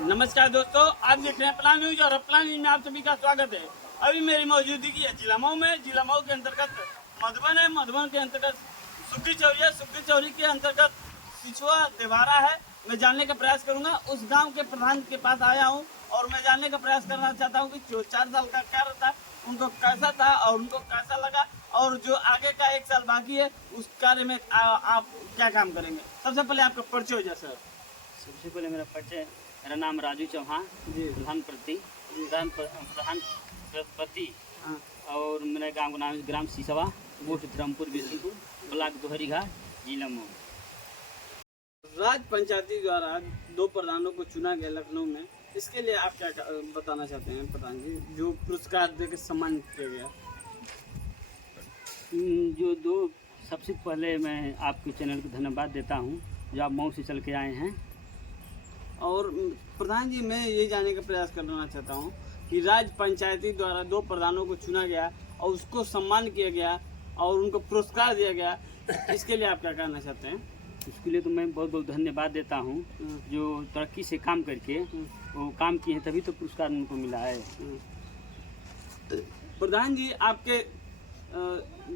नमस्कार दोस्तों, आप देख रहे हैं प्लान न्यूज और प्लान न्यूज में आप सभी का स्वागत है। अभी मेरी मौजूदगी है जिला मऊ में। जिला मऊ के अंतर्गत मधुबन है, मधुबन के अंतर्गत सुग्गी चौरी है, सुग्गी चौरी के अंतर्गत सिचुआ देवारा है। मैं जानने का प्रयास करूंगा, उस गांव के प्रधान के पास आया हूं और मैं जानने का प्रयास करना चाहता हूं कि जो 4 साल का क्या रहता उनको कैसा था और उनको कैसा लगा, और जो आगे का 1 साल बाकी है उस कार्य में आप क्या काम करेंगे। सबसे पहले आपका परिचय हो जाए सर। सबसे पहले मेरा परिचय, मेरा नाम राजू चौहान, प्रधान प्रति हाँ। और मेरे गांव का नाम है ग्राम सिसवा, पोस्ट धर्मपुर बिशनपुर, ब्लॉक दोहरी घाट, जिला मऊ। राज्य पंचायती द्वारा 2 प्रधानों को चुना गया लखनऊ में, इसके लिए आप क्या बताना चाहते हैं प्रधान जी, जो पुरस्कार देकर सम्मानित किया गया। जो 2 सबसे पहले मैं आपके चैनल को धन्यवाद देता हूँ जो आप मऊ से चल के आए हैं। और प्रधान जी, मैं ये जानने का प्रयास करना चाहता हूँ कि राज्य पंचायती द्वारा 2 प्रधानों को चुना गया और उसको सम्मान किया गया और उनको पुरस्कार दिया गया, इसके लिए आप क्या कहना चाहते हैं। उसके लिए तो मैं बहुत बहुत धन्यवाद देता हूँ जो तरक्की से काम करके वो काम किए हैं, तभी तो पुरस्कार उनको मिला है। प्रधान जी, आपके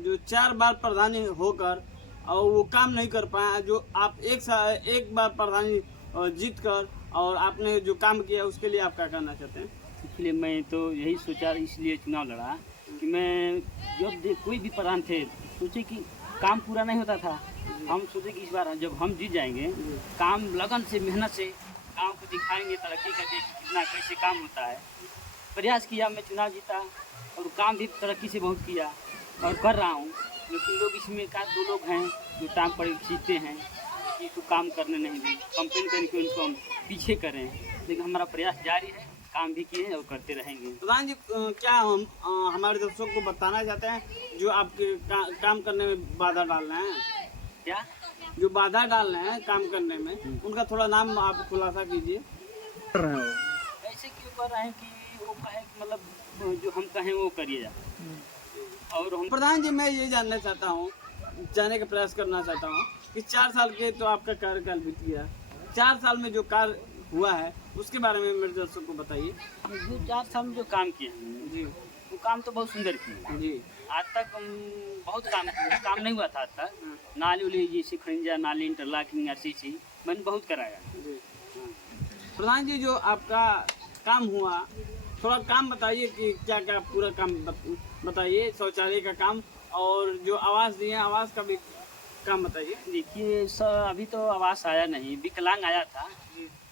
जो 4 बार प्रधानी होकर और वो काम नहीं कर पाए, जो आप एक बार प्रधानी जीत कर और आपने जो काम किया उसके लिए आप क्या कहना चाहते हैं। इसलिए मैं तो यही सोचा, इसलिए चुनाव लड़ा कि मैं जब कोई भी प्रधान थे सोचे कि काम पूरा नहीं होता था, हम सोचे कि इस बार जब हम जीत जाएंगे काम लगन से मेहनत से गांव को दिखाएंगे, तरक्की करके कितना कैसे काम होता है। प्रयास किया, मैं चुनाव जीता और काम भी तरक्की से बहुत किया और कर रहा हूँ। लेकिन लोग इसमें का 2 लोग हैं जो टाइम पर जीतते हैं कि तो काम करने नहीं दें, कंप्लेन करके उनको हम पीछे करें, लेकिन हमारा प्रयास जारी है, काम भी किए हैं और करते रहेंगे। प्रधान जी, क्या हम हमारे दर्शकों को बताना चाहते हैं जो आपके काम करने में बाधा डाल रहे हैं, क्या जो बाधा डाल रहे हैं काम करने में, उनका थोड़ा नाम आप खुलासा कीजिए। ऐसे क्यों कर रहे हैं कि वो कहे मतलब जो हम कहें वो करिए जा। और हम प्रधान जी, मैं ये जानना चाहता हूँ, जानने का प्रयास करना चाहता हूँ कि 4 साल के तो आपका कार्यकाल बीत गया, 4 साल में जो कार्य हुआ है उसके बारे में मेरे दर्शकों को बताइए। जो 4 साल में जो काम किए हैं जी वो काम तो बहुत सुंदर किए जी। आज तक बहुत काम नहीं हुआ था आज तक। नाली उली जैसे खनिजा नाली इंटरलॉकिंग RCC मैंने बहुत कराया जी। प्रधान जी, जो आपका काम हुआ, थोड़ा काम बताइए कि क्या क्या पूरा काम बताइए। शौचालय का काम और जो आवास दिए आवास का भी काम बताइए। देखिए सर, अभी तो आवास आया नहीं, विकलांग आया था,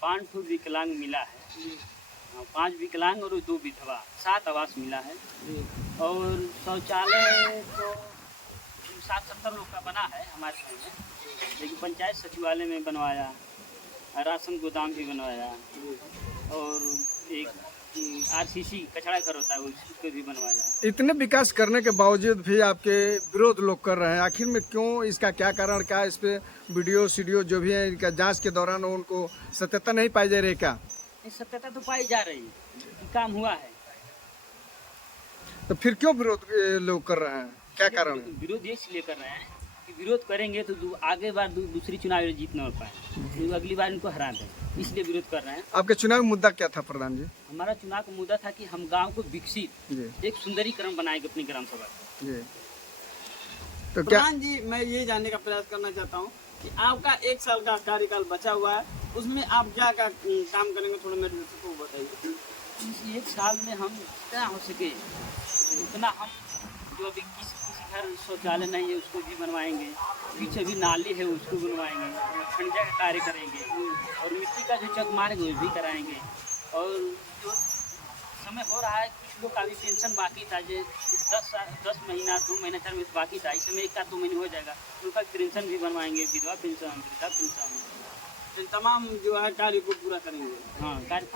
5 ठो विकलांग मिला है, 5 विकलांग और 2 विधवा, 7 आवास मिला है। और शौचालय तो 60-70 लोग का बना है हमारे गाँव में, लेकिन पंचायत सचिवालय में बनवाया, राशन गोदाम भी बनवाया और एक RCC कचरा घर होता है उसको भी बनवाया। इतने विकास करने के बावजूद भी आपके विरोध लोग कर रहे हैं, आखिर में क्यों, इसका क्या कारण, क्या इस पे वीडियो सीडियो जो भी है इनका जांच के दौरान उनको सत्यता नहीं पाई जा रही क्या। सत्यता तो पाई जा रही है कि काम हुआ है, तो फिर क्यों विरोध लोग कर रहे हैं, क्या कारण है। विरोध इसलिए कर रहे हैं कि विरोध करेंगे तो आगे बार दूसरी चुनाव जीत न पाए, तो अगली बार इनको हरा दें, इसलिए विरोध कर रहे हैं। आपके चुनाव मुद्दा क्या था प्रधान जी। हमारा चुनाव का मुद्दा था कि हम गांव को विकसित एक सुंदरीकरण बनाएंगे अपनी ग्राम सभा जी। तो क्या प्रधान जी, मैं ये जानने का प्रयास करना चाहता हूँ कि आपका 1 साल का कार्यकाल बचा हुआ है, उसमें आप क्या क्या काम करेंगे, थोड़ा मेरे दर्शकों को बताइए। इस 1 साल में हम जितना हो सके उतना हम जो अभी किसी घर शौचालय नहीं है उसको भी बनवाएंगे, पीछे भी नाली है उसको बनवाएंगे, खनिजा का कार्य करेंगे और मिट्टी का जो चक मारेंगे वो भी कराएंगे। और जो समय हो रहा है, कुछ लोग का भी पेंशन बाकी था, जो 10 महीना 2 महीना 4 महीने बाकी था, इस समय 1 2 महीने हो जाएगा, उनका पेंशन भी बनवाएंगे, विधवा पेंशन, वृद्धा पेंशन, तमाम जो है कार्य को पूरा करेंगे। हाँ कार्य